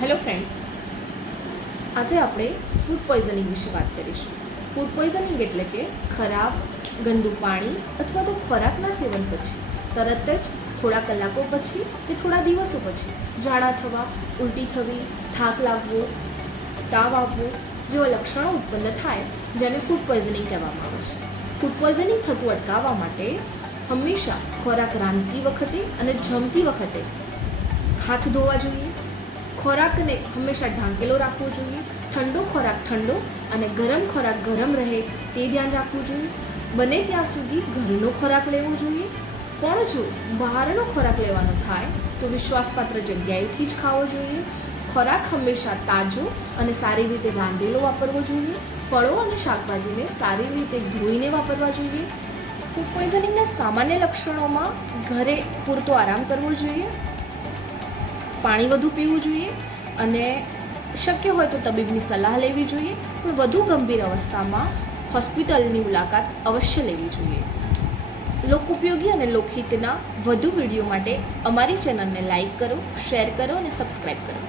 Hello friends, આજે આપણે food poisoning વિશે વાત કરીશું. ફૂડ પોઈઝનિંગ એટલે કે ખરાબ ગંદુ પાણી અથવા તો ખોરાકના સેવન પછી તરત જ થોડા કલાકો પછી કે થોડા દિવસો પછી ઝાડા થવા, ઉલટી થવી, થાક લાગવો, તાવ આવવો જેવા લક્ષણો ઉત્પન્ન થાય, જેને ફૂડ પોઈઝનિંગ કહેવામાં આવે છે. ફૂડ પોઈઝનિંગ થતું અટકાવવા માટે હંમેશા ખોરાક રાંધતી વખતે અને જમતી વખતે હાથ ધોવા જોઈએ. ખોરાકને હંમેશા ઢાંકેલો રાખવો જોઈએ. ઠંડો ખોરાક ઠંડો અને ગરમ ખોરાક ગરમ રહે તે ધ્યાન રાખવું જોઈએ. બને ત્યાં સુધી ઘરનો ખોરાક લેવો જોઈએ, પણ જો બહારનો ખોરાક લેવાનો થાય તો વિશ્વાસપાત્ર જગ્યાએથી જ ખાવો જોઈએ. ખોરાક હંમેશા તાજો અને સારી રીતે રાંધેલો વાપરવો જોઈએ. ફળો અને શાકભાજીને સારી રીતે ધોઈને વાપરવા જોઈએ. ફૂડ પોઈઝનિંગના સામાન્ય લક્ષણોમાં ઘરે પૂરતો આરામ કરવો જોઈએ, પાણી વધુ પીવું જોઈએ અને શક્ય હોય તો તબીબની સલાહ લેવી જોઈએ. પણ વધુ ગંભીર અવસ્થામાં હોસ્પિટલની મુલાકાત અવશ્ય લેવી જોઈએ. લોકોપયોગી અને લોકહિતના વધુ વિડીયો માટે અમારી ચેનલને લાઈક કરો, શેર કરો અને સબસ્ક્રાઈબ કરો.